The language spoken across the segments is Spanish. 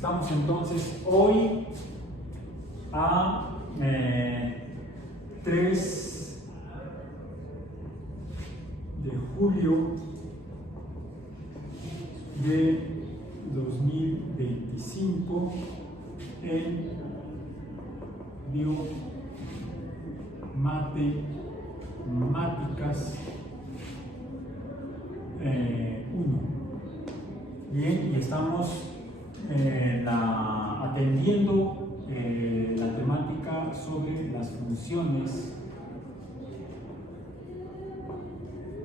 Estamos entonces hoy a 3 de julio de 2025 en Biomatemáticas 1. Bien, y estamos atendiendo la temática sobre las funciones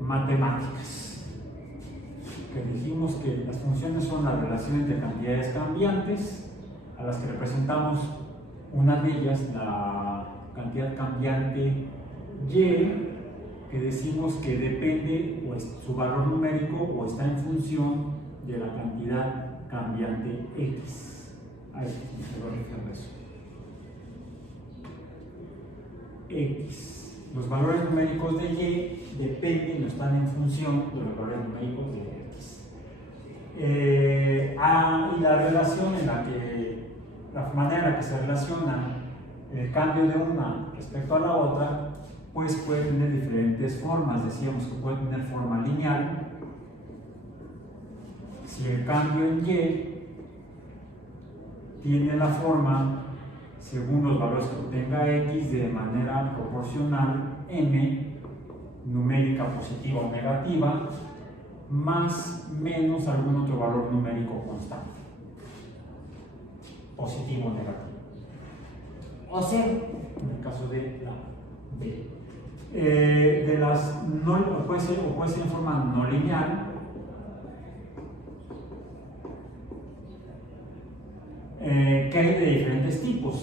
matemáticas, que dijimos que las funciones son las relaciones de cantidades cambiantes a las que representamos una de ellas, la cantidad cambiante y, que decimos que depende, o su valor numérico, o está en función de la cantidad cambiante x. Ahí se lo refiero a eso. X. Los valores numéricos de y dependen, no están en función de los valores numéricos de x. Y la relación la manera en la que se relaciona el cambio de una respecto a la otra, pues puede tener diferentes formas. Decíamos que puede tener forma lineal. Si el cambio en y tiene la forma, según los valores que tenga x, de manera proporcional m, numérica positiva o negativa, más menos algún otro valor numérico constante, positivo o negativo, o sea, en el caso de la b. Puede ser en forma no lineal, que hay de diferentes tipos.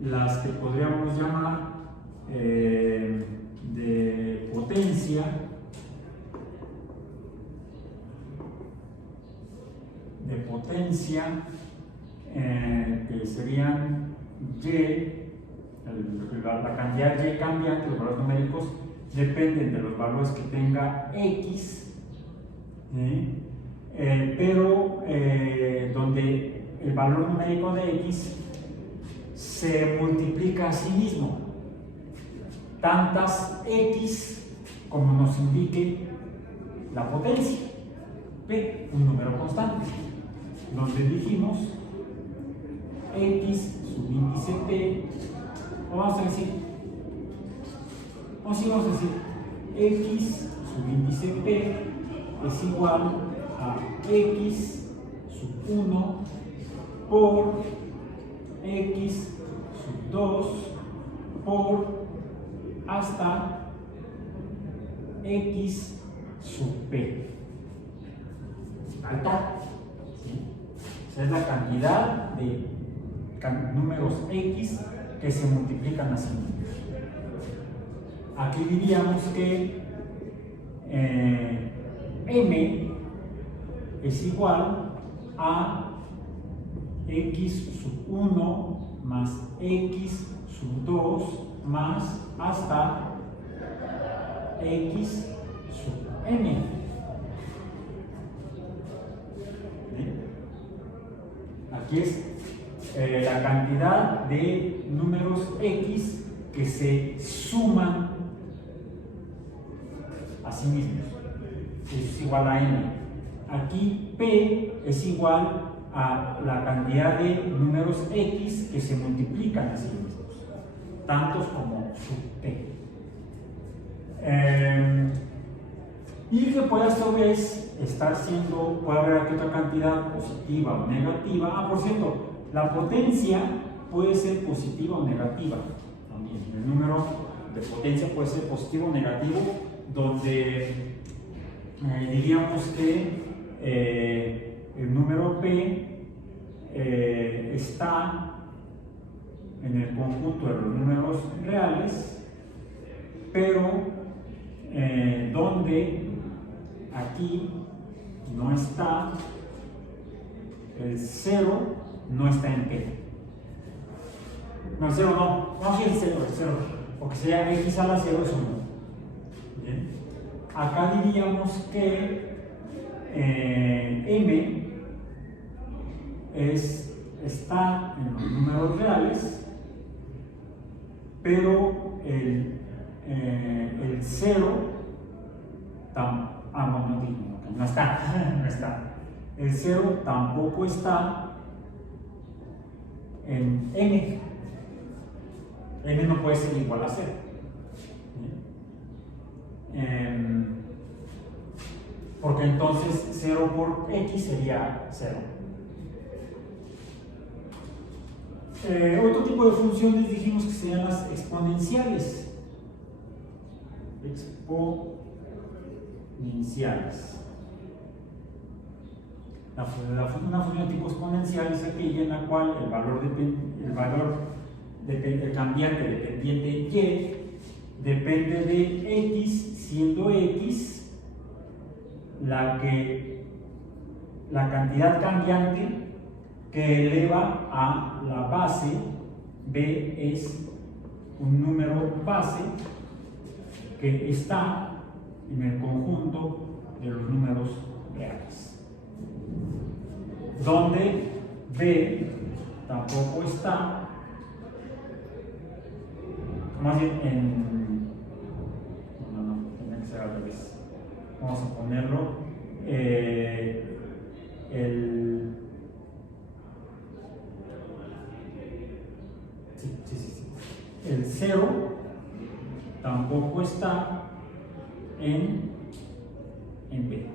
Las que podríamos llamar de potencia, que serían y, la cantidad y cambiante, los valores numéricos dependen de los valores que tenga x, pero donde el valor numérico de x se multiplica a sí mismo, tantas x como nos indique la potencia, p, un número constante, donde dijimos x subíndice p, o vamos a decir x subíndice p es igual a x sub 1 por x sub 2 por hasta x sub p. Ahí está. ¿Sí? Esa es la cantidad de números x que se multiplican así. Aquí diríamos que m es igual a x sub 1 más x sub 2 más hasta x sub m. Aquí es la cantidad de números x que se suman a sí mismos. Eso es igual a m. Aquí p es igual a la cantidad de números x que se multiplican a sí mismos, tantos como sub p. Y que puede a su vez estar siendo, puede haber aquí otra cantidad positiva o negativa. Por cierto, la potencia puede ser positiva o negativa también. El número de potencia puede ser positivo o negativo, donde diríamos que el número p está en el conjunto de los números reales, pero donde aquí no está el 0, no está en p. No, el 0 no, sí el 0, porque sería x a la 0 es 1. Bien. Acá diríamos que m está en los números reales, pero el 0 no está, no está. El 0 tampoco está en n. N no puede ser igual a 0. Porque entonces 0 por x sería 0. Otro tipo de funciones dijimos que serían las exponenciales. Exponenciales. Una función de tipo exponencial es aquella en la cual el valor del cambiante dependiente y depende de x, siendo x la cantidad cambiante que eleva a la base. B es un número base que está en el conjunto de los números reales, donde B tampoco está, más bien no, tiene que ser al revés. Vamos a ponerlo el 0 tampoco está en B.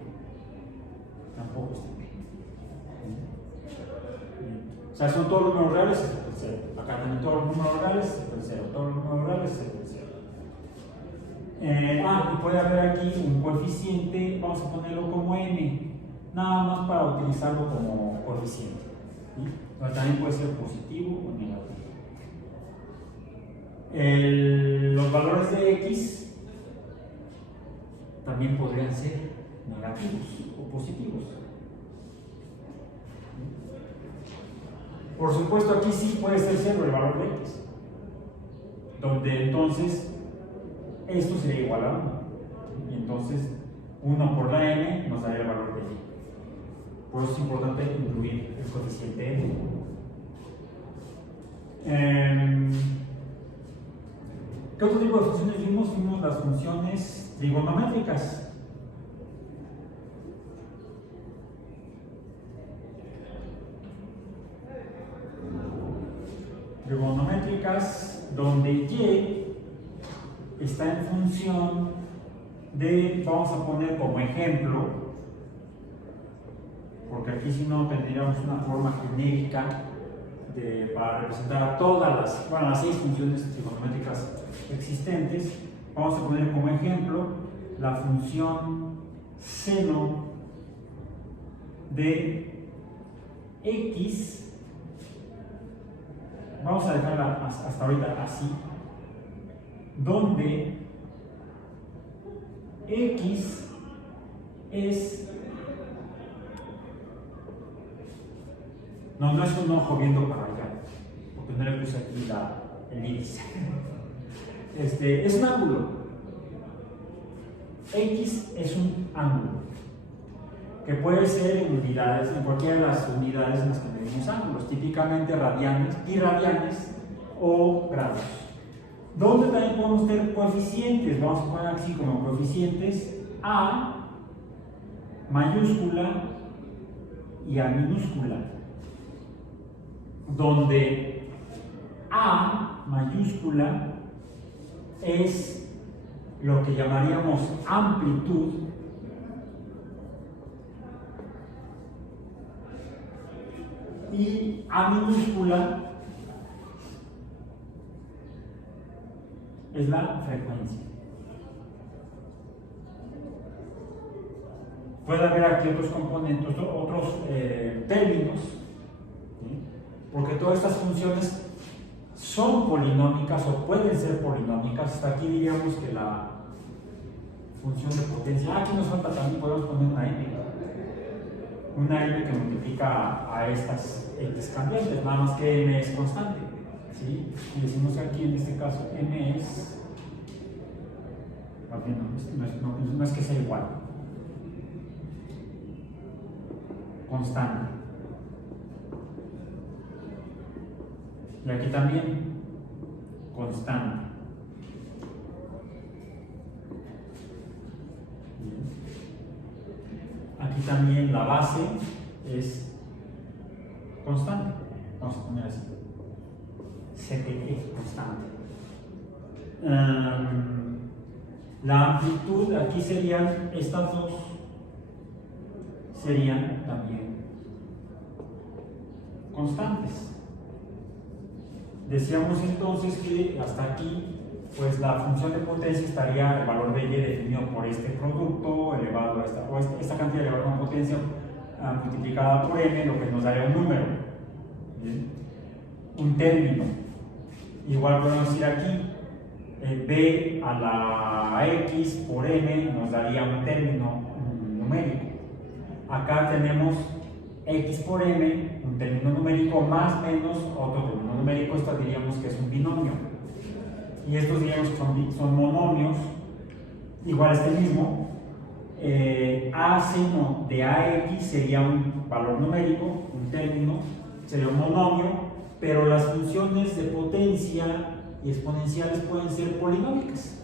Tampoco está en B. O sea, son todos los números reales excepto el 0. Acá también todos los números reales excepto el 0. Todos los números reales excepto el 0. Y puede haber aquí un coeficiente, vamos a ponerlo como n, nada más para utilizarlo como coeficiente. ¿Sí? Pero también puede ser positivo o negativo. Los valores de x también podrían ser negativos o positivos. Por supuesto, aquí sí puede ser 0 el valor de x, donde entonces esto sería igual a 1. Y entonces 1 por la n nos daría el valor de y. Por eso es importante incluir el coeficiente n. ¿Qué otro tipo de funciones vimos? Vimos las funciones trigonométricas. Trigonométricas donde y está en función de, vamos a poner como ejemplo, porque aquí si no tendríamos una forma genérica para representar a todas las 6 funciones trigonométricas existentes. Vamos a poner como ejemplo la función seno de x. Vamos a dejarla hasta ahorita así, donde x es, no es un ojo viendo para allá, porque no le puse aquí el iris. Es un ángulo. X es un ángulo que puede ser en unidades, en cualquiera de las unidades en las que medimos ángulos, típicamente radianes, birradianes o grados. Donde también podemos tener coeficientes, vamos a poner así como coeficientes a mayúscula y a minúscula, donde a mayúscula es lo que llamaríamos amplitud y a minúscula es la frecuencia. Puede haber aquí otros componentes, otros términos, ¿sí? Porque todas estas funciones son polinómicas o pueden ser polinómicas. Hasta aquí diríamos que la función de potencia, aquí nos falta también, podemos poner una n que multiplica a estas x cambiantes, nada más que n es constante, ¿sí? Y decimos que aquí en este caso n es, no es que sea igual, constante. Y aquí también, constante. Aquí también la base es constante. Vamos a poner así. CTE, constante. La amplitud, aquí serían estas dos, serían también constantes. Decíamos entonces que hasta aquí, pues la función de potencia estaría el valor de Y definido por este producto elevado a esta cantidad elevada a una potencia multiplicada por M, lo que nos daría un número. ¿Bien? Un término. Igual podemos decir aquí, B a la X por M nos daría un término numérico. Acá tenemos X por M, un término numérico, más menos otro término numérico. Esto diríamos que es un binomio. Y estos diríamos que son monomios. Igual este mismo. A seno de AX sería un valor numérico, un término, sería un monomio, pero las funciones de potencia y exponenciales pueden ser polinómicas,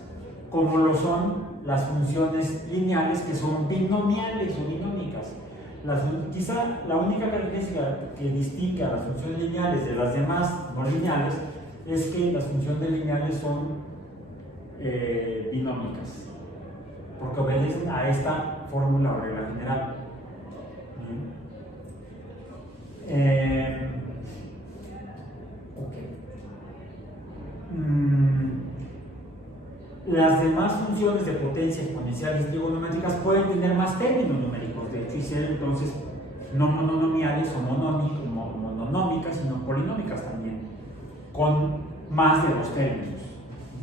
como lo son las funciones lineales, que son binomiales o binómicas. Quizá la única característica que distingue a las funciones lineales de las demás no lineales es que las funciones lineales son binómicas, porque obedecen a esta fórmula o regla general. Las demás funciones de potencia exponenciales trigonométricas pueden tener más términos numéricos, de hecho, y ser entonces no monomiales o mononómicas, sino polinómicas también, con más de dos términos.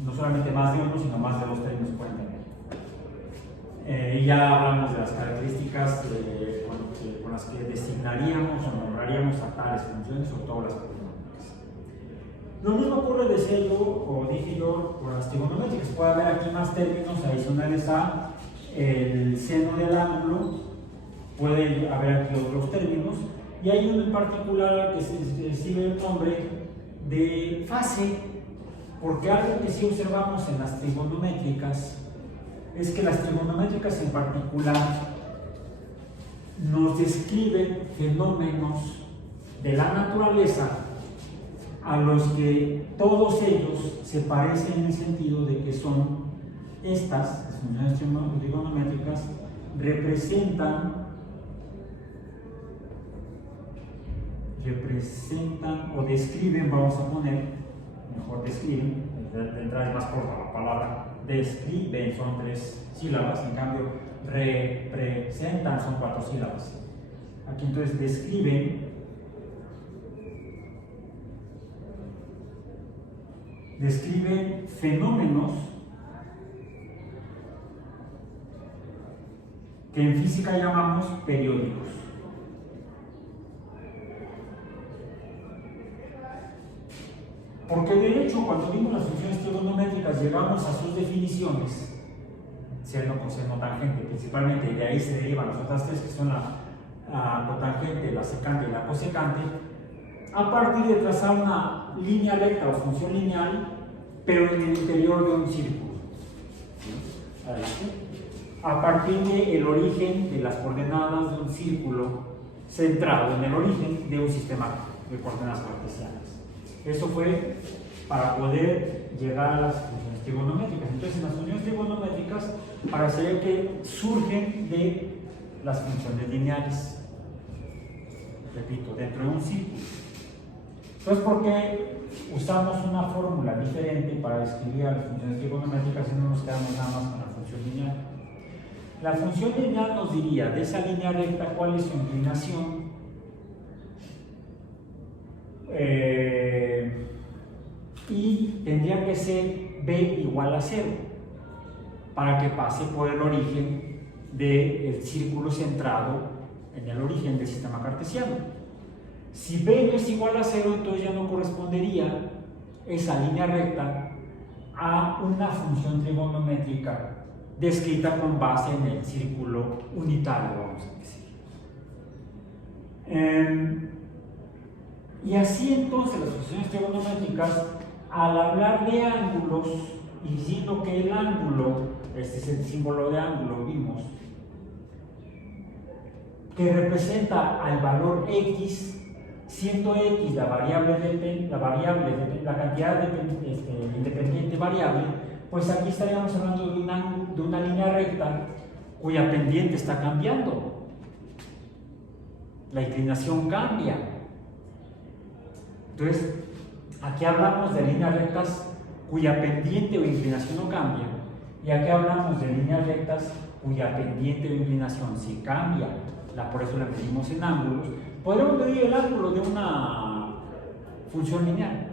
No solamente más de uno, sino más de dos términos pueden tener. Y ya hablamos de las características con las que designaríamos o nombraríamos a tales funciones o todas las polinómicas. Lo mismo ocurre, decía yo, o dije yo, con las trigonométricas. Puede haber aquí más términos adicionales a el seno del ángulo, puede haber aquí otros términos, y hay uno en particular que se recibe el nombre de fase, porque algo que sí observamos en las trigonométricas es que las trigonométricas en particular nos describen fenómenos de la naturaleza a los que todos ellos se parecen en el sentido de que son estas, las funciones trigonométricas, representan o describen, vamos a poner, mejor describen, de entrada es más corta la palabra, describen son 3 sílabas, en cambio representan son 4 sílabas. Aquí entonces describen fenómenos que en física llamamos periódicos. Porque de hecho, cuando vimos las funciones trigonométricas, llegamos a sus definiciones, seno, coseno, tangente, principalmente, y de ahí se derivan las otras tres, que son la cotangente, la secante y la cosecante, a partir de trazar una línea recta o función lineal, pero en el interior de un círculo. A partir del origen de las coordenadas de un círculo centrado en el origen de un sistema de coordenadas cartesianas. Eso fue para poder llegar a las funciones trigonométricas. Entonces, las funciones trigonométricas parecería que surgen de las funciones lineales. Repito, dentro de un círculo. Entonces, ¿por qué usamos una fórmula diferente para describir a las funciones trigonométricas y no nos quedamos nada más con la función lineal? La función lineal nos diría de esa línea recta cuál es su inclinación, y tendría que ser b igual a 0 para que pase por el origen del círculo centrado en el origen del sistema cartesiano. Si b no es igual a 0, entonces ya no correspondería esa línea recta a una función trigonométrica descrita con base en el círculo unitario, vamos a decir. Y así entonces las funciones trigonométricas, al hablar de ángulos, y diciendo que el ángulo, este es el símbolo de ángulo, vimos, que representa al valor x, siendo x la cantidad independiente variable, pues aquí estaríamos hablando de una línea recta cuya pendiente está cambiando. La inclinación cambia. Entonces, aquí hablamos de líneas rectas cuya pendiente o inclinación no cambia, y aquí hablamos de líneas rectas cuya pendiente o inclinación sí cambia. Por eso la medimos en ángulos. Podemos medir el ángulo de una función lineal,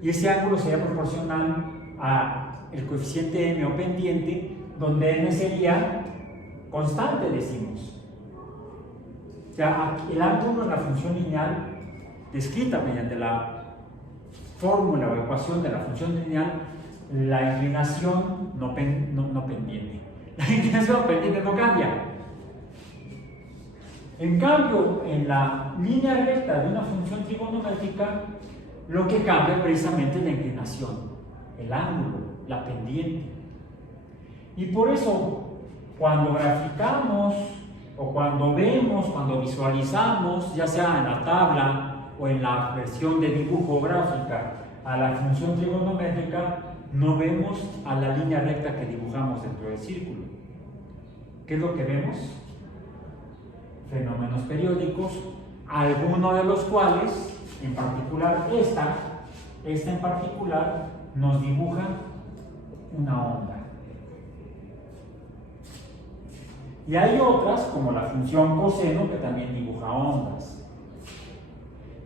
y ese ángulo sería proporcional al coeficiente m o pendiente, donde n sería constante, decimos. O sea, el ángulo en la función lineal descrita mediante la fórmula o ecuación de la función lineal, la inclinación no pendiente. La inclinación pendiente no cambia. En cambio, en la línea recta de una función trigonométrica, lo que cambia precisamente es la inclinación, el ángulo, la pendiente. Y por eso, cuando graficamos o cuando vemos, cuando visualizamos, ya sea en la tabla o en la versión de dibujo gráfica, a la función trigonométrica, no vemos a la línea recta que dibujamos dentro del círculo. ¿Qué es lo que vemos? Fenómenos periódicos, algunos de los cuales, en particular esta en particular, nos dibuja una onda. Y hay otras, como la función coseno, que también dibuja ondas.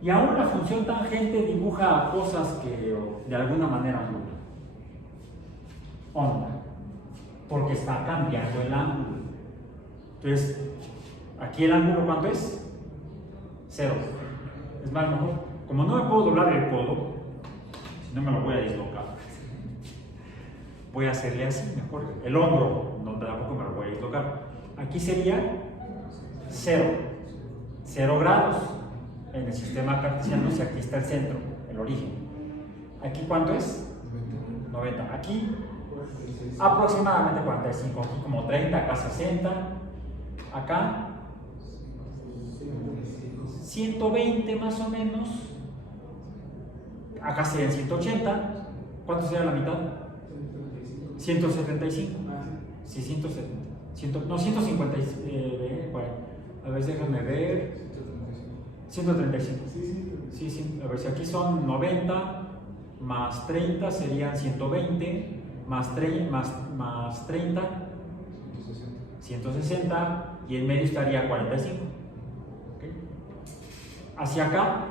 Y aún la función tangente dibuja cosas que de alguna manera anulan. Onda, porque está cambiando el ángulo. Entonces, aquí el ángulo, ¿cuánto es? 0. Es más, mejor, como no me puedo doblar el codo, si no me lo voy a dislocar, voy a hacerle así mejor. El hombro, no, tampoco me lo voy a dislocar. Aquí sería 0. 0 grados. En el sistema cartesiano, si aquí está el centro, el origen. ¿Aquí cuánto es? 90. Aquí aproximadamente 45. Aquí como 30, acá 60. Acá 120 más o menos. Acá serían 180. ¿Cuánto sería la mitad? 175. Sí, 170. No, 155. Bueno, a ver, déjame ver. 135. Sí. A ver, si aquí son 90 más 30 serían 120 más 30, 160, y en medio estaría 45. ¿Okay? Hacia acá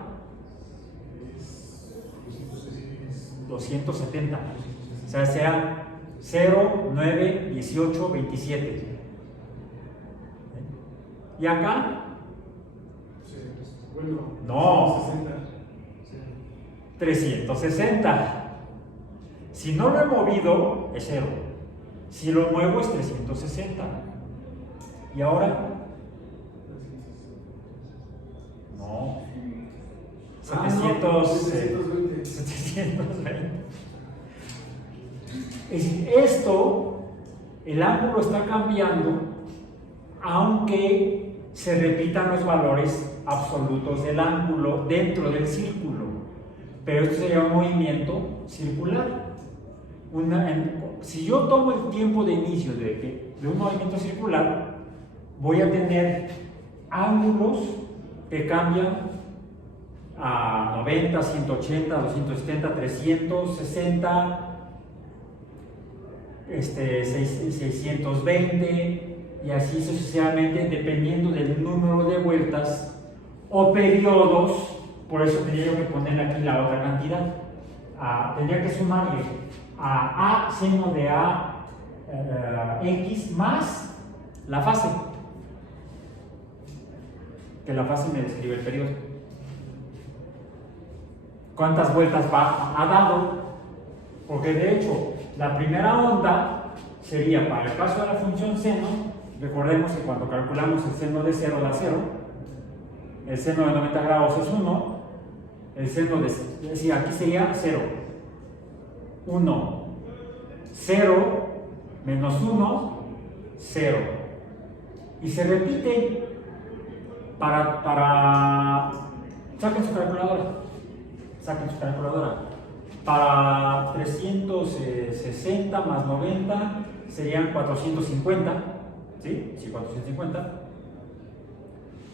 270. O sea, sea 0, 9, 18, 27. Y acá no, 360. Si no lo he movido, es 0. Si lo muevo, es 360. ¿Y ahora? No. 720. Es decir, el ángulo está cambiando, aunque se repitan los valores absolutos del ángulo dentro del círculo, pero esto sería un movimiento circular. Si yo tomo el tiempo de inicio de un movimiento circular, voy a tener ángulos que cambian a 90, 180, 270, 360, 620, y así sucesivamente, dependiendo del número de vueltas o periodos. Por eso tendría yo que poner aquí la otra cantidad. Tendría que sumarle a seno de x más la fase, que la fase me describe el periodo. ¿Cuántas vueltas ha dado? Porque de hecho, la primera onda sería, para el caso de la función seno, recordemos que cuando calculamos el seno de 0 da 0, el seno de 90 grados es 1, el seno es decir, aquí sería 0, 1, 0, menos 1, 0. Y se repite saquen su calculadora. Para 360 más 90 serían 450. ¿Sí? Sí, 450.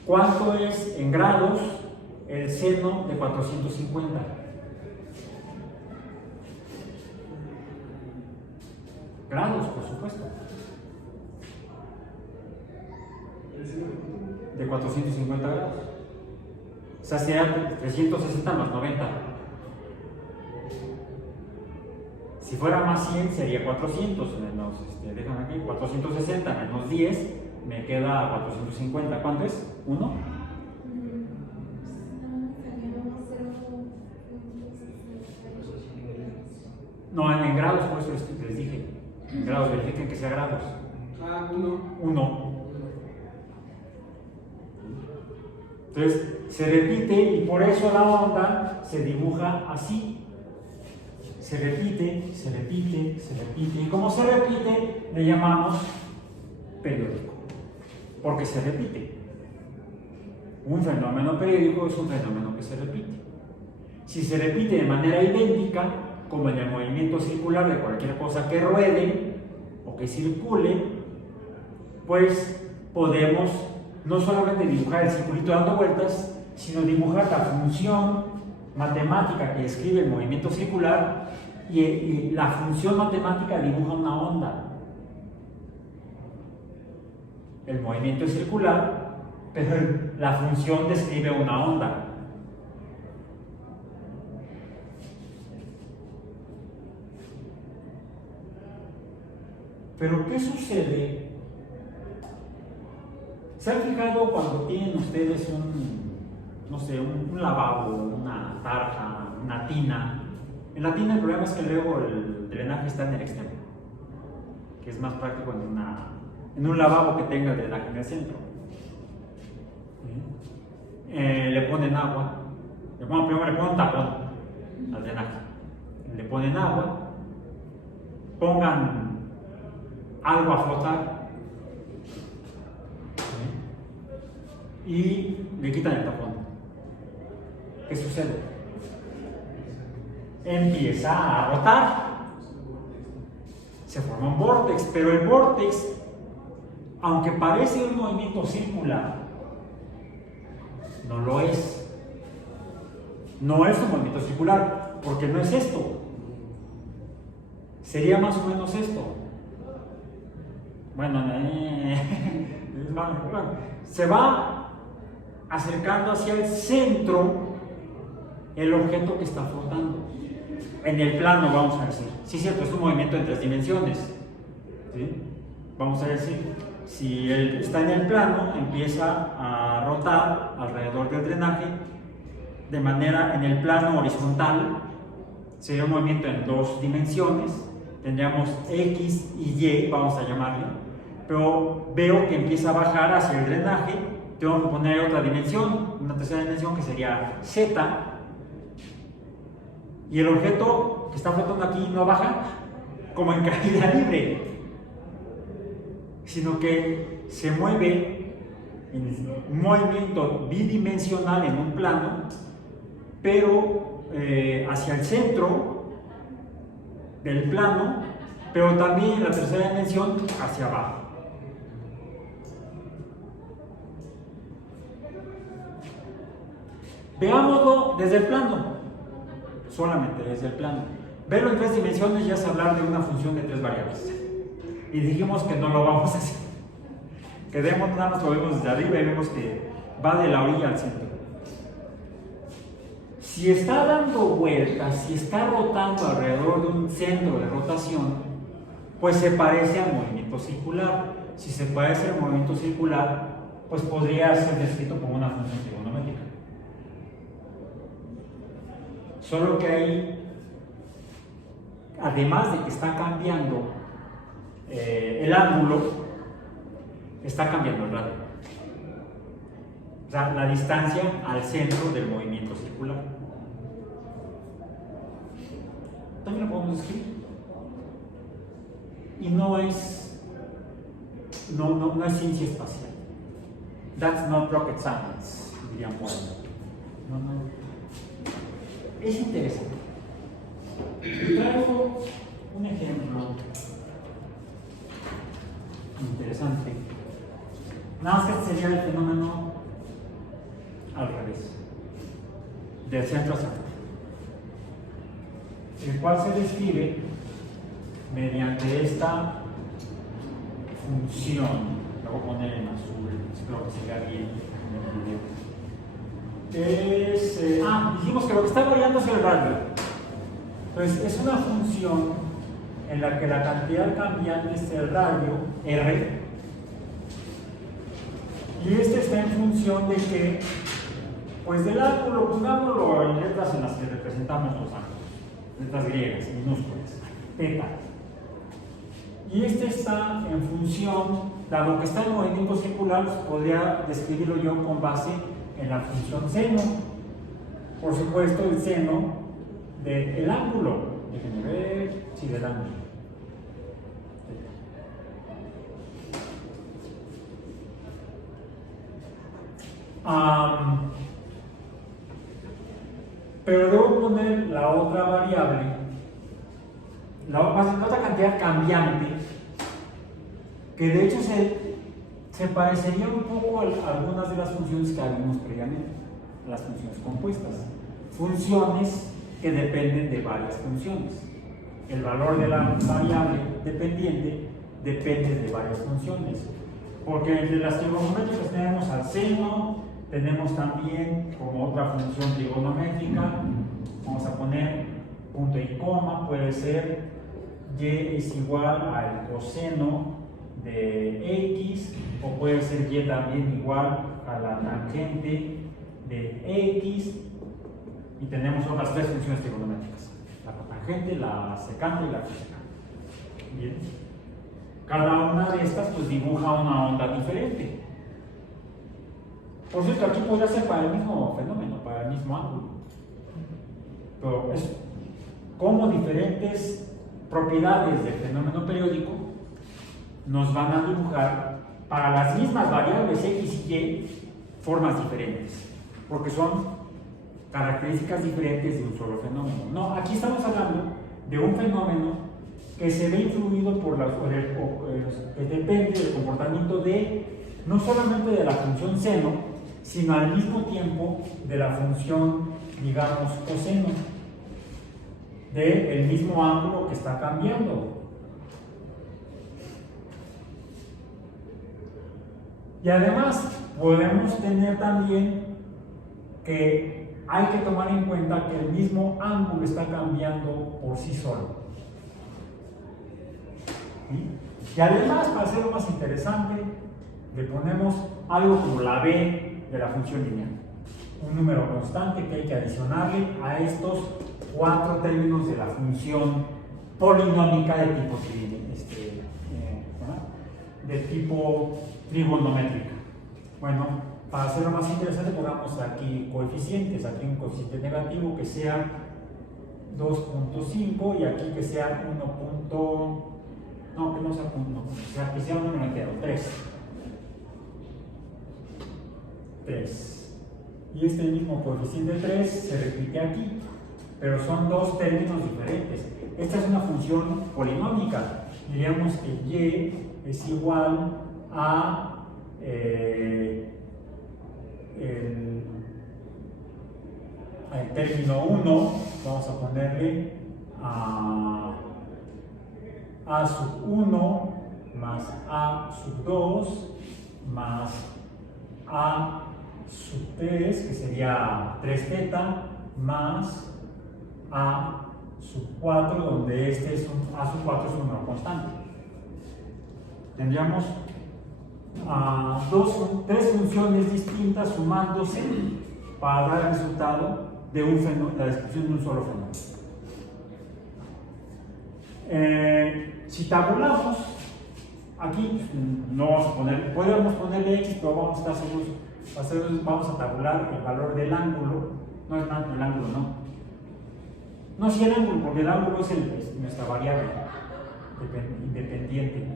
¿Cuánto es en grados el seno de 450? Grados, por supuesto. De 450 grados. O sea, sería 360 más 90. Si fuera más 100 sería 400 menos, déjame aquí, 460 menos 10 me queda 450. ¿Cuánto es? ¿1? No, en grados, por eso les dije. En grados, verifiquen que sea grados. 1. Entonces se repite y por eso la onda se dibuja así. Se repite, se repite, se repite. Y como se repite, le llamamos periódico. Porque se repite. Un fenómeno periódico es un fenómeno que se repite. Si se repite de manera idéntica, como en el movimiento circular de cualquier cosa que ruede o que circule, pues podemos no solamente dibujar el circulito dando vueltas, sino dibujar la función matemática que describe el movimiento circular y la función matemática dibuja una onda. El movimiento es circular, pero la función describe una onda. Pero ¿qué sucede? ¿Se han fijado cuando tienen ustedes un lavabo, una tarja, una tina? En la tina el problema es que luego el drenaje está en el extremo, que es más práctico en un lavabo que tenga el drenaje en el centro. Le ponen agua, primero le ponen un tapón al drenaje, le ponen agua, pongan algo a flotar y le quitan el tapón. ¿Qué sucede? Empieza a rotar, se forma un vórtex, pero el vórtex, aunque parece un movimiento circular, no lo es. No es un movimiento circular, porque no es esto. Sería más o menos esto. Bueno, se va acercando hacia el centro el objeto que está flotando. En el plano, vamos a decir. Sí, cierto, es un movimiento en 3 dimensiones. ¿Sí? Vamos a decir, si él está en el plano, empieza a rotar alrededor del drenaje de manera en el plano horizontal. Sería un movimiento en 2 dimensiones. Tendríamos X y Y, vamos a llamarle. Pero veo que empieza a bajar hacia el drenaje. Tengo que poner otra dimensión, una tercera dimensión que sería Z. Y el objeto que está flotando aquí no baja como en caída libre, sino que se mueve en un movimiento bidimensional en un plano, pero hacia el centro del plano, pero también en la tercera dimensión hacia abajo. Veámoslo desde el plano. Solamente desde el plano. Verlo en 3 dimensiones ya es hablar de una función de 3 variables. Y dijimos que no lo vamos a hacer. Quedemos, nada más lo vemos desde arriba y vemos que va de la orilla al centro. Si está dando vueltas, si está rotando alrededor de un centro de rotación, pues se parece al movimiento circular. Si se parece al movimiento circular, pues podría ser descrito como una función trigonométrica. Solo que ahí, además de que está cambiando el ángulo, está cambiando el radio. O sea, la distancia al centro del movimiento circular. también lo podemos escribir. Y no es ciencia espacial. That's not rocket science, dirían por ahí. Es interesante. Traigo un ejemplo interesante. Nada más que este sería el fenómeno al revés, del centro hacia afuera, el cual se describe mediante esta función. Lo voy a poner en azul, espero que se vea bien en el video. Dijimos que lo que está variando es el radio. Entonces, es una función en la que la cantidad cambiante es el radio, R, y este está en función de que, pues del ángulo, pongámoslo en letras en las que representamos los ángulos, letras griegas, minúsculas, θ. Y este está en función, dado que está en movimiento circular, podría describirlo yo con base en la función seno. Por supuesto, el seno del ángulo. Déjenme ver, sí, del ángulo. Pero debo poner la otra variable, la otra cantidad cambiante, que de hecho se parecería un poco a algunas de las funciones que vimos previamente, las funciones compuestas. Funciones que dependen de varias funciones. El valor de la variable dependiente depende de varias funciones. Porque entre las trigonométricas tenemos al seno, tenemos también como otra función trigonométrica, vamos a poner punto y coma, puede ser y es igual al coseno de x, o puede ser y también igual a la tangente de x, y tenemos otras tres funciones trigonométricas: la cotangente, la secante y la cosecante. Bien, cada una de estas pues dibuja una onda diferente. Por cierto, aquí podría ser para el mismo fenómeno, para el mismo ángulo, pero es como diferentes propiedades del fenómeno periódico nos van a dibujar para las mismas variables x y y formas diferentes, porque son características diferentes de un solo fenómeno. No, aquí estamos hablando de un fenómeno que se ve influido por que depende del comportamiento no solamente de la función seno, sino al mismo tiempo de la función, digamos, coseno, del mismo ángulo que está cambiando. Y además podemos tener también que hay que tomar en cuenta que el mismo ángulo está cambiando por sí solo. ¿Sí? Y además, para hacerlo más interesante, le ponemos algo como la b de la función lineal, un número constante que hay que adicionarle a estos cuatro términos de la función polinómica de tipo trigonométrica. Bueno, para hacerlo más interesante, pongamos aquí coeficientes, aquí un coeficiente negativo que sea 2.5 y aquí que sea 1. No, que no sea 1, que sea 1 entero, 3. Y este mismo coeficiente 3 se repite aquí, pero son dos términos diferentes. Esta es una función polinómica. Diríamos que y es igual a el término 1, vamos a ponerle a sub 1 más a sub 2 más a sub 3, que sería 3θ, más a sub 4, donde este es a sub 4 es un número constante. Tendríamos tres funciones distintas sumándose para dar el resultado de la descripción de un solo fenómeno. Si tabulamos, aquí no vamos a poner, podríamos ponerle x, pero vamos a estar seguros, vamos a tabular el valor del ángulo, no es el ángulo, no. No, sí el ángulo, porque el ángulo es nuestra variable independiente.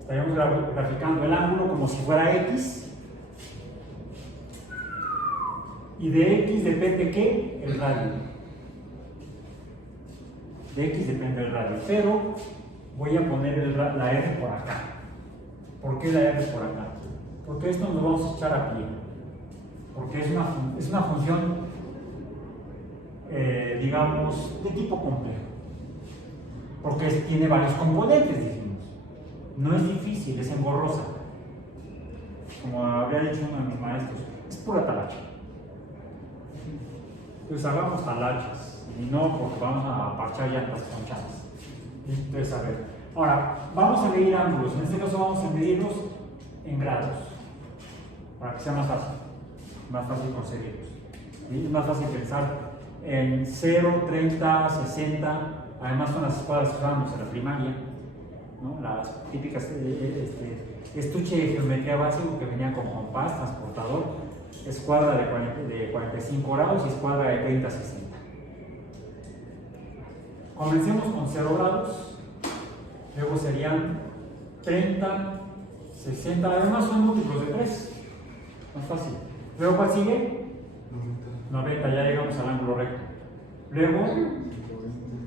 Estaríamos graficando el ángulo como si fuera x. Y de x depende ¿qué? El radio. De x depende el radio. Pero voy a poner la r por acá. ¿Por qué la r por acá? Porque esto nos vamos a echar a pie. Porque es una función, digamos, de tipo complejo. Porque tiene varios componentes, dijimos. No es difícil, es engorrosa. Como habría dicho uno de mis maestros, es pura talacha. Pues hagamos talachas, y no porque vamos a parchar llantas ponchadas. Entonces, a ver. Ahora, vamos a medir ángulos. En este caso vamos a medirlos en grados, para que sea más fácil conseguirlos. ¿Sí? Es más fácil pensar en 0, 30, 60, además son las escuadras que usábamos en la primaria, ¿no? Las típicas estuche de geometría básico que venía con compás, transportador, escuadra de 45 grados y escuadra de 30 a 60. Comencemos con 0 grados, luego serían 30, 60, además son múltiplos de 3, más fácil. Luego, ¿cuál sigue? 90, ya llegamos al ángulo recto. Luego,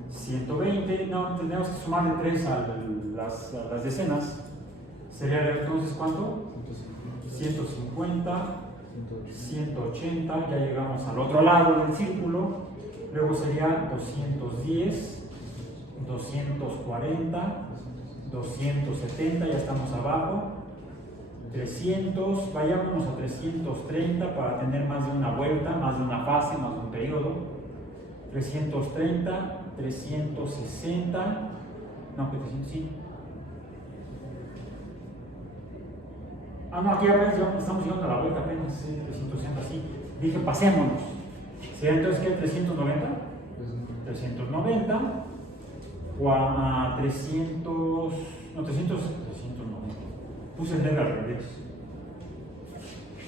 120, no, tenemos que sumarle 3 a las decenas. Sería entonces, ¿cuánto? 150, 180, ya llegamos al otro lado del círculo. Luego sería 210, 240, 270, ya estamos abajo. 300, vayámonos a 330 para tener más de una vuelta, más de una fase, más de un periodo. 330, 360, no, 300, sí. No, aquí apenas estamos llegando a la vuelta apenas, sí, 360, sí. Dije, pasémonos. ¿Sería entonces qué? 390. 390, o a 300, no, 390. Puse el dedo al revés.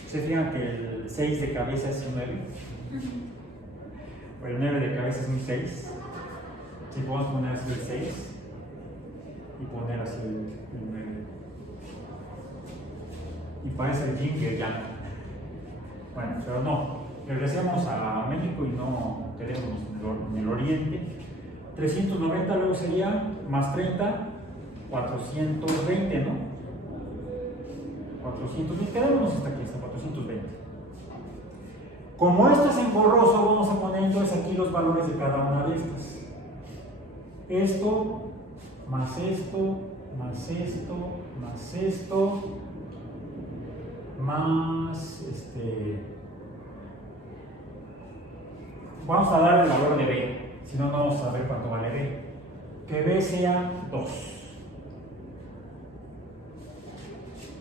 ¿Se fijan que el 6 de cabeza es un 9? O el 9 de cabeza es un 6. Si podemos poner así el 6 y poner así el 9. Y parece el yin y el yang. Bueno, pero no. Regresemos a México y no queremos en el oriente. 390 luego sería más 30, 420, ¿no? 420, quedémonos hasta aquí, hasta 420. Como esto es engorroso, vamos a poner entonces aquí los valores de cada una de estas. Esto, más esto, más esto, más esto, más vamos a dar el valor de B, si no, no vamos a ver cuánto vale B. Que B sea 2.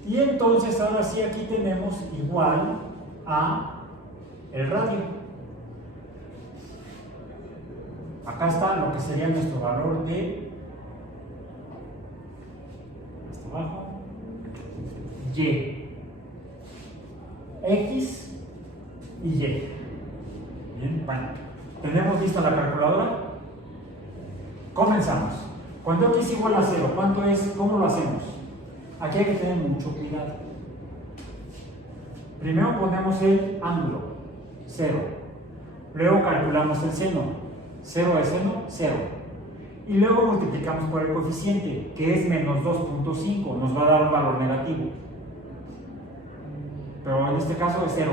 Y entonces ahora sí aquí tenemos igual a el radio. Acá está lo que sería nuestro valor de hasta abajo Y, X y Y. Bien, bueno, ¿tenemos lista la calculadora? Comenzamos. Cuando X es igual a 0, ¿cuánto es? ¿Cómo lo hacemos? Aquí hay que tener mucho cuidado. Primero ponemos el ángulo, 0. Luego calculamos el seno. 0 de seno, 0. Y luego multiplicamos por el coeficiente, que es menos 2.5. Nos va a dar un valor negativo. Pero en este caso es 0.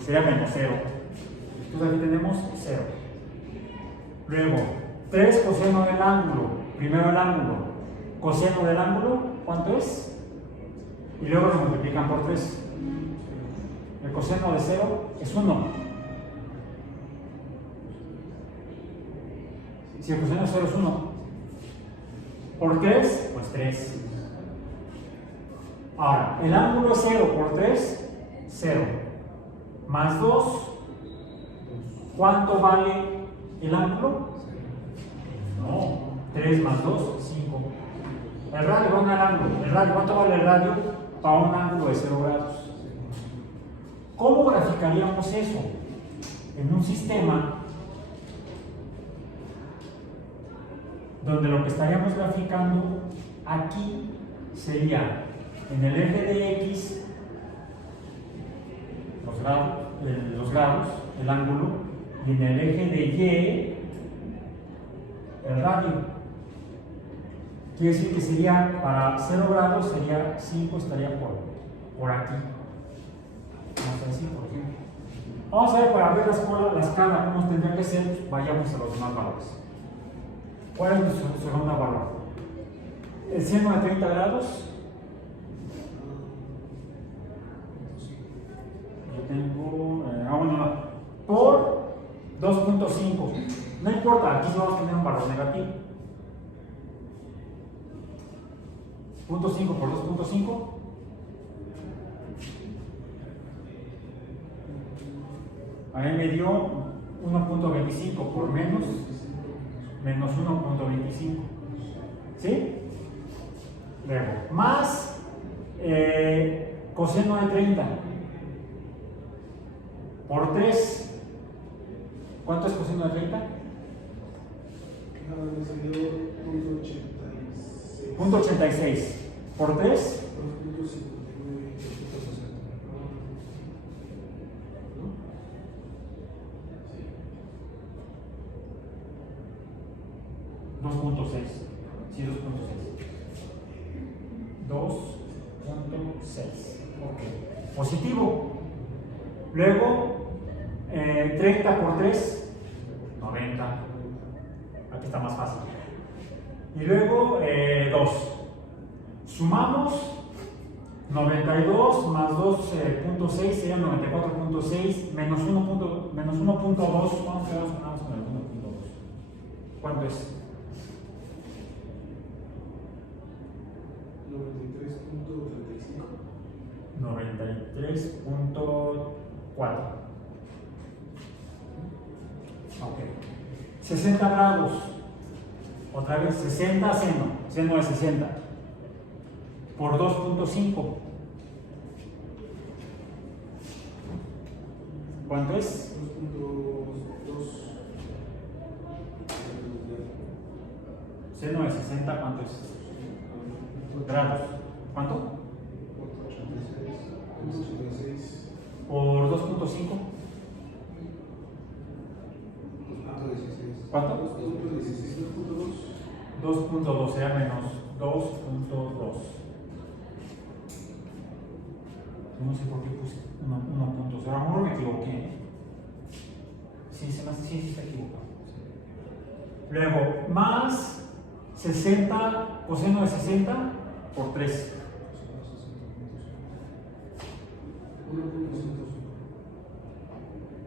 Sería menos 0. Entonces aquí tenemos 0. Luego, 3 coseno del ángulo. Primero el ángulo. Coseno del ángulo, ¿cuánto es? Y luego lo multiplican por 3. El coseno de 0 es 1. Si el coseno de 0 es 1, por 3, pues 3. Ahora, el ángulo es 0 por 3, 0. Más 2, ¿cuánto vale el ángulo? No, 3 más 2, 5. El radio, ¿cuánto vale el ángulo? El radio, ¿cuánto vale el radio para un ángulo de 0 grados? ¿Cómo graficaríamos eso? En un sistema donde lo que estaríamos graficando aquí sería en el eje de X los grados, el ángulo, y en el eje de Y el radio. Quiere decir que sería, para 0 grados sería 5, estaría por aquí. Vamos a decir, por ejemplo. Vamos a ver, para ver la escala, cómo tendría que ser, vayamos a los demás valores. ¿Cuál es nuestro segundo valor? El seno de 30 grados. Yo tengo, bueno, por 2.5. No importa, aquí vamos a tener un valor negativo. 0.5 por 2.5. Ahí me dio 1.25 por menos 1.25. ¿Sí? Luego, más coseno de 30 por 3. ¿Cuánto es coseno de 30? Punto 86 por 3. 2.6. Sí, 2.6. 2.6. Ok. Positivo. Luego, 30 por 3, 90. Aquí está más fácil. Y luego, 2. Sumamos 92 más 2.6 sería 94.6 menos 1.2. ¿Cuánto sumamos con el 1.2? ¿Cuánto es? 93.4. Ok. 60 grados. Otra vez, 60 seno de 60 por 2.5. ¿Cuánto es? 2.2. Seno de 60, ¿cuánto es? Grados. ¿Cuánto? 86. Por 2.5. ¿Cuánto? 2.2 será menos 2.2. No sé por qué puse 1.0. A lo mejor me equivoqué. Sí, sí está equivocado. Luego, más 60 coseno de 60 por 3.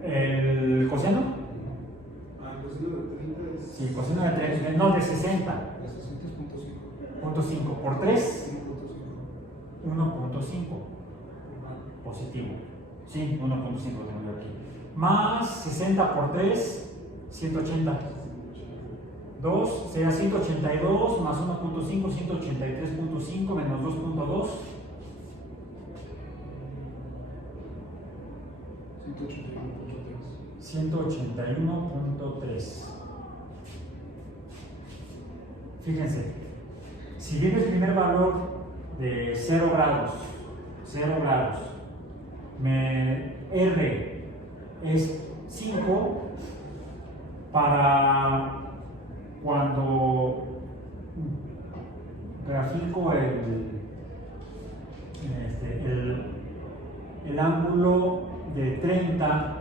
¿El coseno? El coseno de 30 es. Sí, coseno de 30, no, de 60. De 60 es 0.5. 0.5 por 3. 1.5. 1.5. Positivo. Sí, 1.5 tengo yo aquí. Más 60 por 3, 180. 2 será 182 más 1.5, 183.5 menos 2.2. 181.3. Fíjense, si viene el primer valor de 0 grados, R es 5 para cuando grafico el ángulo de 30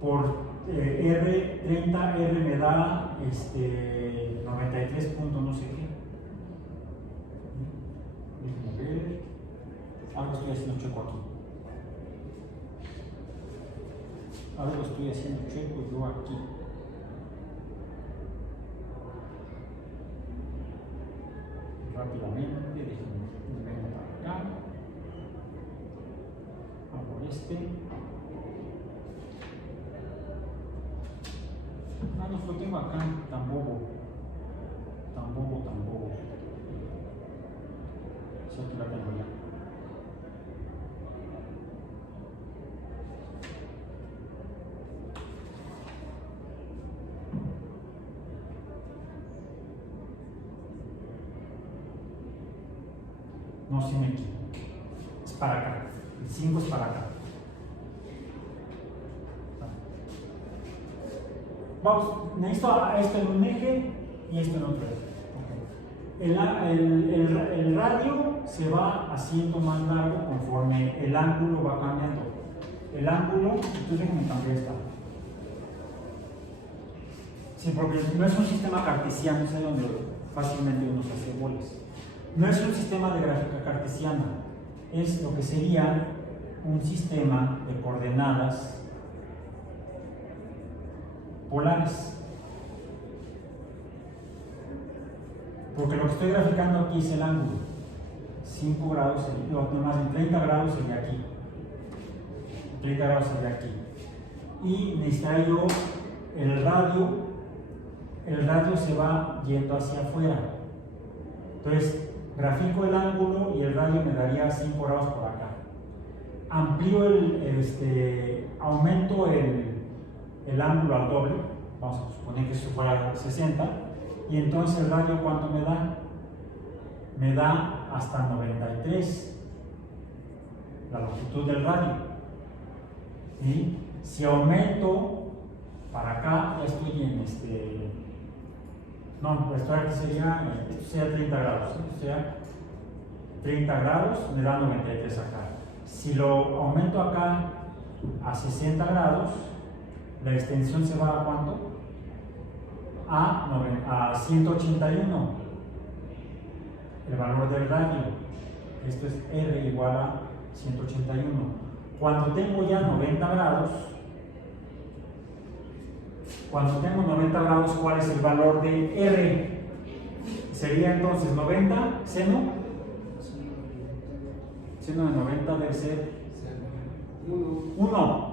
por R, 30R me da 93 punto no sé qué. Déjenme ver. Algo estoy haciendo checo aquí. Algo estoy haciendo checo yo aquí. Rápidamente, déjenme ver para acá. Hago este. Ah, no, lo tengo acá, tan bobo. Sí, aquí la tengo ya. No, sí me equivoco. Es para acá. El 5 es para acá. Vamos, necesito esto en un eje y esto en otro eje. El radio se va haciendo más largo conforme el ángulo va cambiando. El ángulo, entonces déjenme cambiar esta. Sí, porque no es un sistema cartesiano, es donde fácilmente uno se hace bolas. No es un sistema de gráfica cartesiana, es lo que sería un sistema de coordenadas polares. Porque lo que estoy graficando aquí es el ángulo. 5 grados, no más de 30 grados sería aquí. 30 grados sería aquí. Y necesitaría yo el radio se va yendo hacia afuera. Entonces, grafico el ángulo y el radio me daría 5 grados por acá. Amplío aumento el ángulo al doble, vamos a suponer que eso fuera 60, y entonces el radio ¿cuánto me da? Me da hasta 93, la longitud del radio. ¿Sí? Si aumento para acá, ya estoy en no, esto sería 30 grados, ¿sí? O sea, 30 grados me da 93 acá. Si lo aumento acá a 60 grados, la extensión se va a ¿cuánto? A 181, el valor del radio. Esto es R igual a 181. Cuando tengo ya 90 grados, ¿cuál es el valor de R? Sería entonces 90, seno de 90 debe ser 1.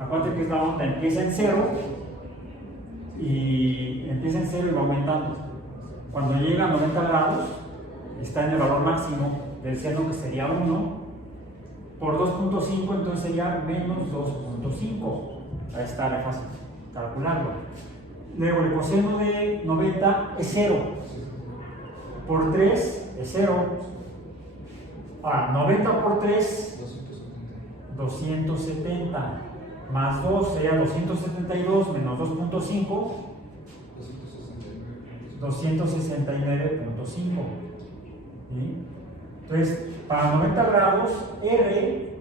Acuérdate que es la onda, empieza en 0 y va aumentando. Cuando llega a 90 grados, está en el valor máximo del seno, que sería 1, por 2.5, entonces sería menos 2.5. Ahí está, la fácil calcularlo. Luego el coseno de 90 es 0, por 3 es 0. Ahora, 90 por 3, 270, más 2 sería 272, menos 2.5, 269.5. ¿Sí? Entonces, para 90 grados, R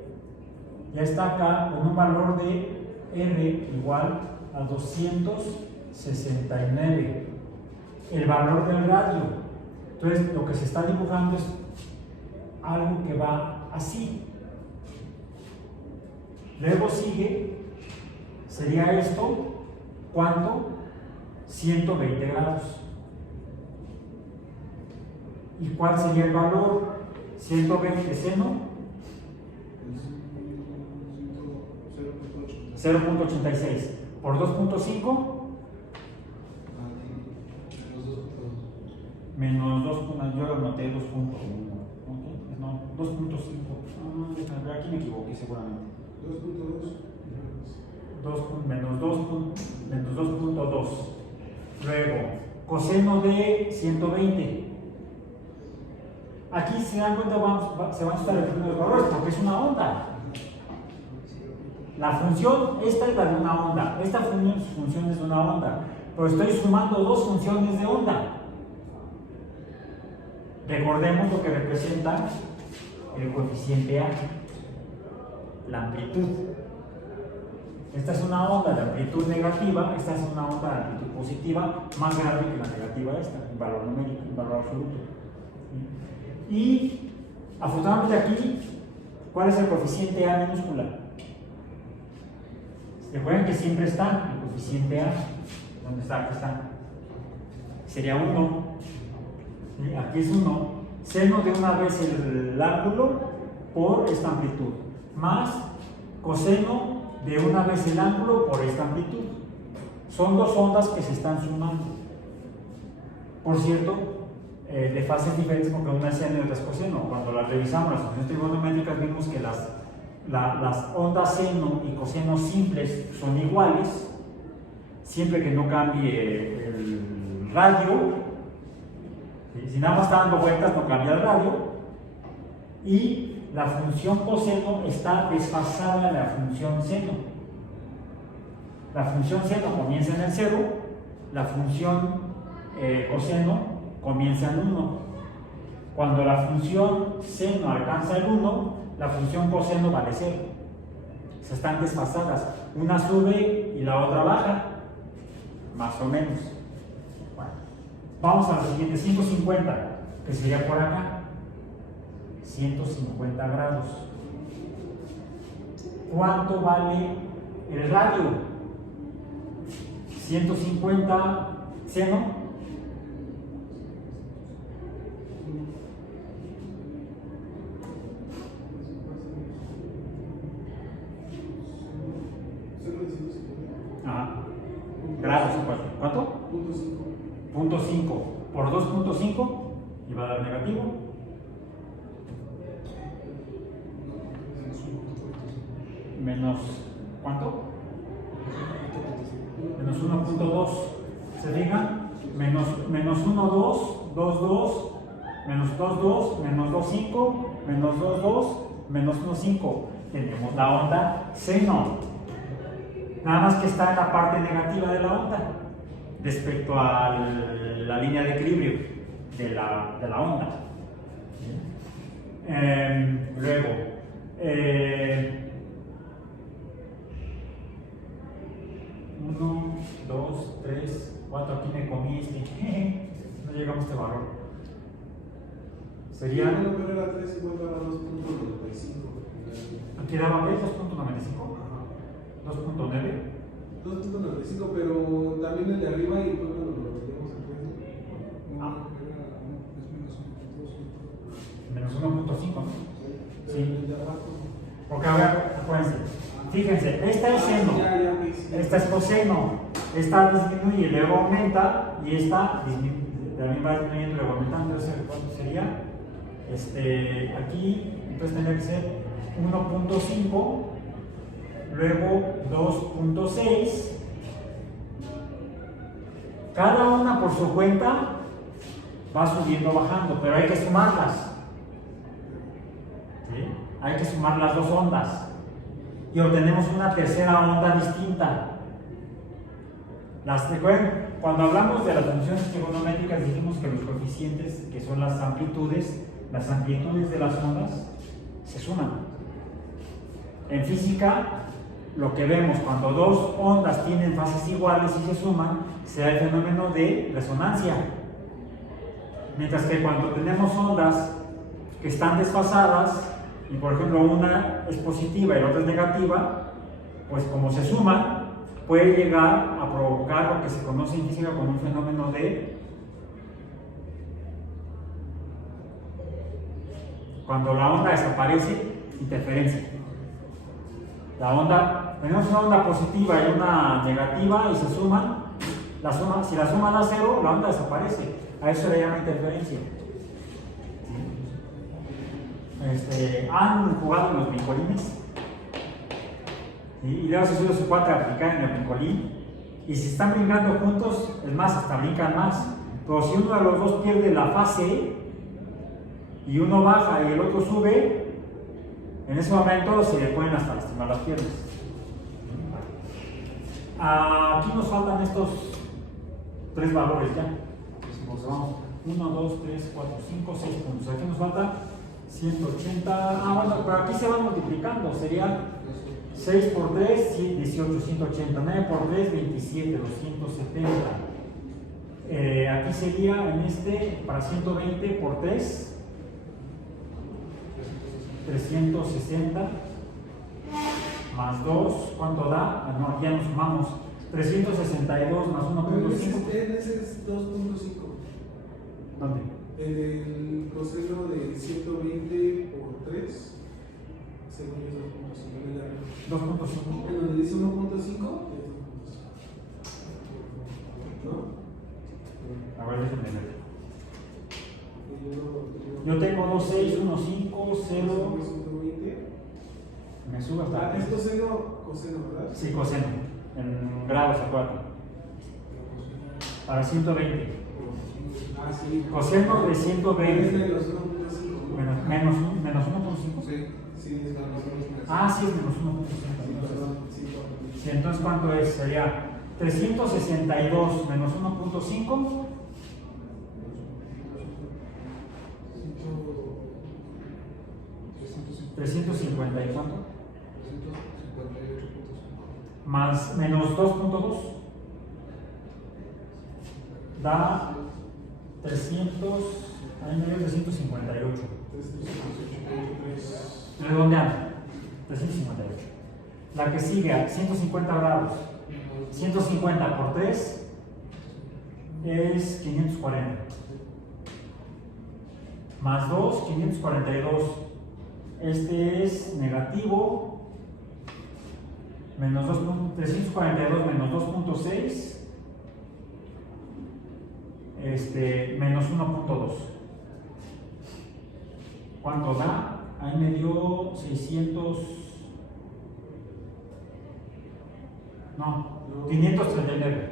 ya está acá con un valor de R igual a 269, el valor del radio. Entonces, lo que se está dibujando es algo que va así. Luego sería esto, ¿cuánto? 120 grados. ¿Y cuál sería el valor? 120 seno, 0.86 por 2.5 menos 2, yo lo noté 2.1, ¿okay? No, 2.5, aquí me equivoqué seguramente. 2.2 menos 2.2. Luego, coseno de 120. Aquí, si se dan cuenta, se van a estar repitiendo los valores porque es una onda. La función, esta es la de una onda. Esta función es de una onda. Pero estoy sumando dos funciones de onda. Recordemos lo que representa el coeficiente A, la amplitud. Esta es una onda de amplitud negativa, esta es una onda de amplitud positiva, más grande que la negativa esta, en valor numérico, en valor absoluto. Y afortunadamente aquí, ¿cuál es el coeficiente A minúscula? Recuerden que siempre está el coeficiente A. ¿Dónde está? Aquí está. Sería 1. ¿Sí? Aquí es 1. Seno de una vez el ángulo por esta amplitud. Más coseno de una vez el ángulo por esta amplitud. Son dos ondas que se están sumando. Por cierto, de fases diferentes porque una es seno y otra es coseno. Cuando las revisamos, las funciones trigonométricas, vimos que las ondas seno y coseno simples son iguales, siempre que no cambie el radio. Si nada más está dando vueltas, no cambia el radio. y la función coseno está desfasada de la función seno. La función seno comienza en el 0, la función coseno comienza en 1. Cuando la función seno alcanza el 1, la función coseno vale 0. Se están desfasadas. Una sube y la otra baja, más o menos. Bueno, vamos a la siguiente, 150, que sería por acá. 150 grados. ¿Cuánto vale el radio? 150 seno. Ajá. Grados, ¿cuánto? Punto 5 por 2.5 y va a dar negativo. Menos, ¿cuánto? Menos 1.2. ¿Se fijan? Menos 1, 2, 2, 2, menos 2, 2, menos 2, 5, menos 2, 2, menos 1, 5. Tenemos la onda seno. Nada más que está en la parte negativa de la onda respecto a la línea de equilibrio de la onda. Luego, 1, 2, 3, 4, aquí me comí no llegamos a este valor. Sería. Aquí daba 2.95. 2.9. 2.95, pero también el de arriba y después cuando lo metemos al menos 1.5, ¿no? Sí. de abajo. Porque a ver, acuérdense. Fíjense, esta es seno, esta es coseno, esta disminuye, luego aumenta y esta también va disminuyendo y luego aumentando. ¿Cuánto sería? Aquí, entonces tendría que ser 1.5. Luego 2.6. Cada una por su cuenta va subiendo o bajando, pero hay que sumarlas. ¿Sí? Hay que sumar las dos ondas y obtenemos una tercera onda distinta. ¿Recuerdan? Cuando hablamos de las funciones trigonométricas dijimos que los coeficientes, que son las amplitudes de las ondas, se suman. En física, lo que vemos cuando dos ondas tienen fases iguales y se suman, se da el fenómeno de resonancia. Mientras que cuando tenemos ondas que están desfasadas, y por ejemplo una es positiva y la otra es negativa, pues como se suman, puede llegar a provocar lo que se conoce en física como un fenómeno de... Cuando la onda desaparece, interferencia. Tenemos una onda positiva y una negativa y se suman, si la suma da 0, la onda desaparece. A eso le llama interferencia. ¿Han jugado en los brincolines? Y luego se puede aplicar en el brincolín. Y si están brincando juntos, es más, hasta brincan más. Pero si uno de los dos pierde la fase y uno baja y el otro sube, en ese momento se le pueden hasta lastimar las piernas. Aquí nos faltan estos 3 valores ya. Pues vamos, 1, 2, 3, 4, 5, 6 puntos. Aquí nos falta 180. Bueno, pero aquí se van multiplicando. Sería 6 por 3, 18, 180. 9 por 3, 27, 270. Aquí sería para 120 por 3. 360 más 2, ¿cuánto da? No, ya nos sumamos. 362 más 1.5. Ese es 2.5. ¿Dónde? El coseno de 120 por 3, según es 2.5. 2.5. En donde dice 1.5, ¿no? A ver, déjenme ver. Yo tengo 2.6, 1.5, 0. Me subo hasta. Es coseno, ¿verdad? Sí, coseno. En grados a 4. Para 120. Sí. Coseno de 120. Es de los 1.5. Menos 1.5. Sí, sí, es menos. Ah, sí, es menos 1.5. Sí, entonces, ¿cuánto es? Sería 362 menos 1.5. 350 y cuánto? Más menos 2.2 da 300, ahí me dio 358. Redondeando, 358. La que sigue a 150 grados, 150 por 3 es 540. Más 2, 542. Este es negativo, menos 342 menos 2.6, menos 1.2. ¿Cuánto da? Ahí me dio 600, no, 539,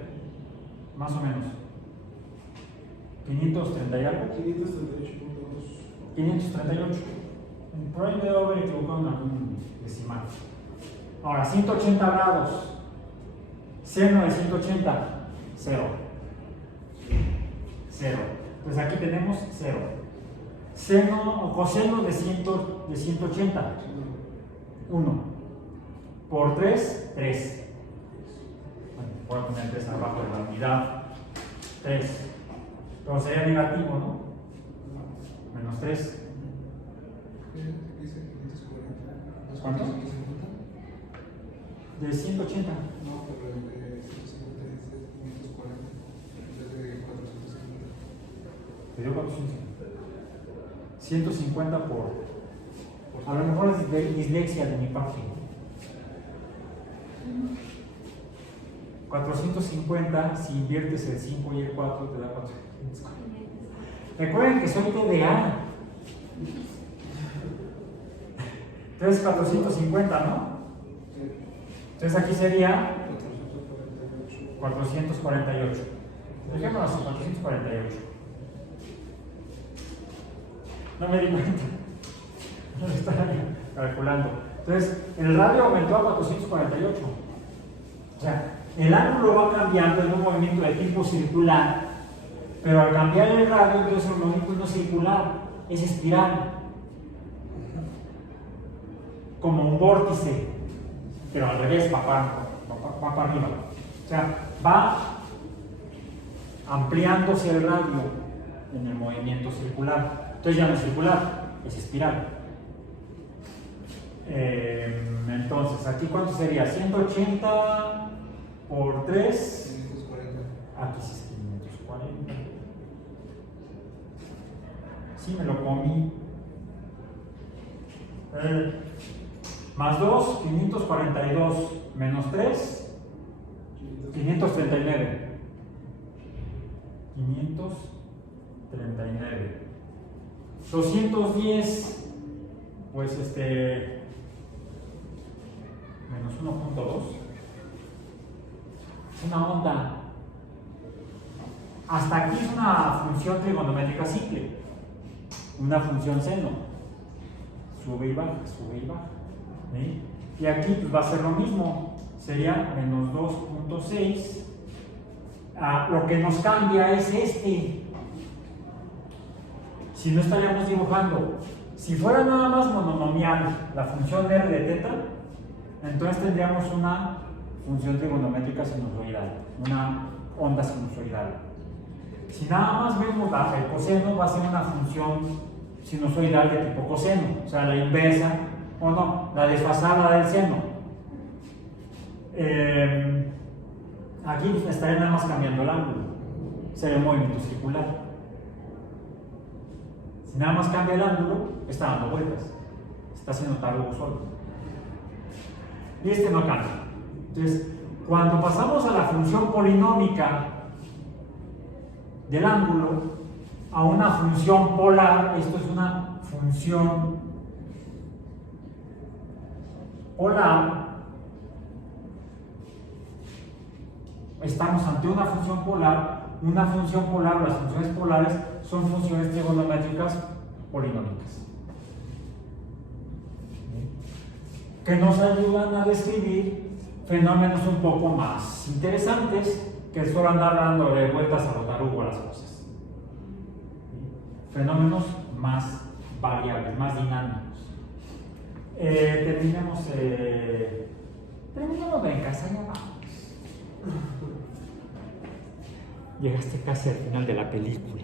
más o menos. 530 y algo. 538. Por ahí me debo haber equivocado en algún decimal. Ahora, 180 grados. Seno de 180, 0. 0. Entonces aquí tenemos 0. Seno o coseno de 180, 1. Por 3, 3. Bueno, voy a poner 3 abajo de la unidad. 3. Pero sería negativo, ¿no? Menos 3. ¿Cuánto? De 180. No, pero de 150 es de 540. Es de 450. Te dio 450. 150 por. A lo mejor es dislexia de mi parte. 450, si inviertes el 5 y el 4, te da 450. Recuerden que soy TDA. Entonces 450, ¿no? Entonces aquí sería 448. Dejémoslo así, 448. No me di cuenta. No lo estaba calculando. Entonces, el radio aumentó a 448. O sea, el ángulo va cambiando en un movimiento de tipo circular, pero al cambiar el radio, entonces el movimiento no es circular, es espiral. Como un vórtice, pero al revés, va para arriba. O sea, va ampliándose el radio en el movimiento circular. Entonces ya no es circular, es espiral. Entonces, aquí ¿cuánto sería? 180 por 3. 540. Aquí sí es 540. Sí, me lo comí. Más 2, 542 menos 3, 539. 539. 210, pues menos 1.2. Es una onda. Hasta aquí es una función trigonométrica simple. Una función seno. Sube y baja, sube y baja. ¿Sí? Y aquí pues, va a ser lo mismo. Sería menos 2.6. Lo que nos cambia es si no estaríamos dibujando, si fuera nada más monomial la función r de teta, entonces tendríamos una función trigonométrica sinusoidal, una onda sinusoidal. Si nada más vemos el coseno, va a ser una función sinusoidal de tipo coseno, o sea, la inversa, o no, la desfasada del seno. Aquí estaría nada más cambiando el ángulo, sería un movimiento circular. Si nada más cambia el ángulo, está dando vueltas, está haciendo tal solo. Y no cambia. Entonces, cuando pasamos a la función polinómica del ángulo a una función polar, esto es una función polar, estamos ante una función polar. Una función polar, las funciones polares son funciones trigonométricas polinómicas. que nos ayudan a describir fenómenos un poco más interesantes que solo andar dándole vueltas a los tarugos a las cosas. Fenómenos más variables, más dinámicos. Terminamos en casa, ya vamos. Llegaste casi al final de la película.